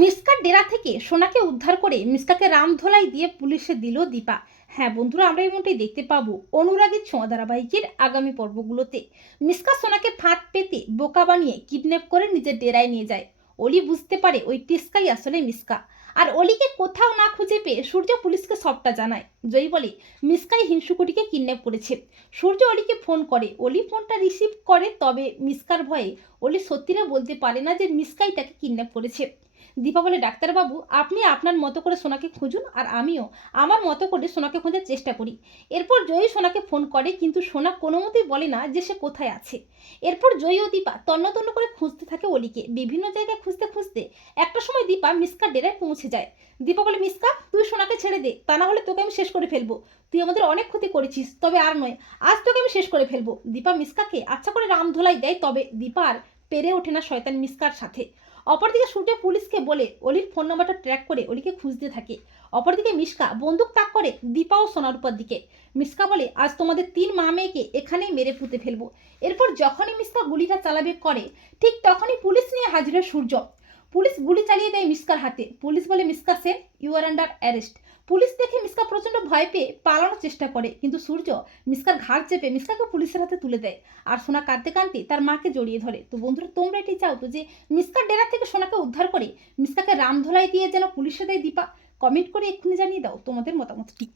মিসকার ডেরা থেকে সোনাকে উদ্ধার করে মিসকাকে রামধোলাই দিয়ে পুলিশে দিল দীপা। হ্যাঁ বন্ধুরা, আমরা এই মধ্যেই দেখতে পাবো অনুরাগী ছোঁয়া ধারাবাহিকের আগামী পর্বগুলোতে। মিসকা সোনাকে ফাঁদ পেতে বোকা বানিয়ে কিডন্যাপ করে নিজের ডেরায় নিয়ে যায়। অলি বুঝতে পারে ওই টিস্কাই আসলে মিসকা। আর অলিকে কোথাও না খুঁজে পেয়ে সূর্য পুলিশকে সবটা জানায়। জয়ী বলে, মিসকাই হিংসুকুটিকে কিডন্যাপ করেছে। সূর্য অলিকে ফোন করে, অলি ফোনটা রিসিভ করে তবে? মিসকার ভয়ে, অলি সত্যিটা বলতে পারে না যে মিসকাই তাকে কিডন্যাপ করেছে। দীপা বলে ডাক্তারবাবু, আপনি আপনার মতো করে সোনাকে খুঁজুন আর আমিও আমার মতো করে সোনাকে খোঁজার চেষ্টা করি। এরপর জয়ী সোনাকে ফোন করে, কিন্তু সোনা কোনো মতেই বলে না যে সে কোথায় আছে। এরপর জয়ী ও দীপা তন্ন তন্ন করে খুঁজতে থাকে অলিকে। বিভিন্ন জায়গায় খুঁজতে খুঁজতে একটা সময় দীপা মিসকার ডেরায় পৌঁছে যায়। দীপা বলে, মিসকা, তুই সোনাকে ছেড়ে দে, তা না হলে তোকে আমি শেষ করে ফেলব। তুই আমাদের অনেক ক্ষতি করেছিস, তবে আর নয়, আজ তোকে আমি শেষ করে ফেলব। দীপা মিসকাকে আচ্ছা করে রাম ধোলাই দেয়, তবে দীপা আর পেরে ওঠে না শয়তান মিসকার সাথে। অপরদিকে শুটে পুলিশকে বলে অলির ফোন নম্বরটা ট্র্যাক করে অলিকে খুঁজতে থাকে। অপরদিকে মিসকা বন্দুক তাক করে দীপা ও সোনার উপর দিকে। মিসকা বলে, আজ তোমাদের তিন মা মেয়েকে এখানেই মেরে ফুতে ফেলব। এরপর যখনই মিসকা গুলিটা চালাবে করে, ঠিক তখনই পুলিশ নিয়ে হাজির হয় সূর্য। পুলিশ গুলি চালিয়ে দেয় মিসকার হাতে। পুলিশ বলে Miska Sen you are under arrest police দেখে মিসকা প্রচণ্ড ভয় পেয়ে পালানোর চেষ্টা করে, কিন্তু সূর্য মিসকার ঘাড় চেপে মিসকাকে পুলিশের হাতে তুলে দেয় আর সোনা কাঁদতে কাঁদতে তার মাকে জড়িয়ে ধরে। তো বন্ধুরা, তোমরা এটি চাও তো যে মিসকার ডেরা থেকে সোনাকে উদ্ধার করে মিসকাকে রামধোলাই দিয়ে যেন পুলিশে দেয় দীপা। কমেন্ট করে এক্ষুনি জানিয়ে দাও তোমাদের মতামতটি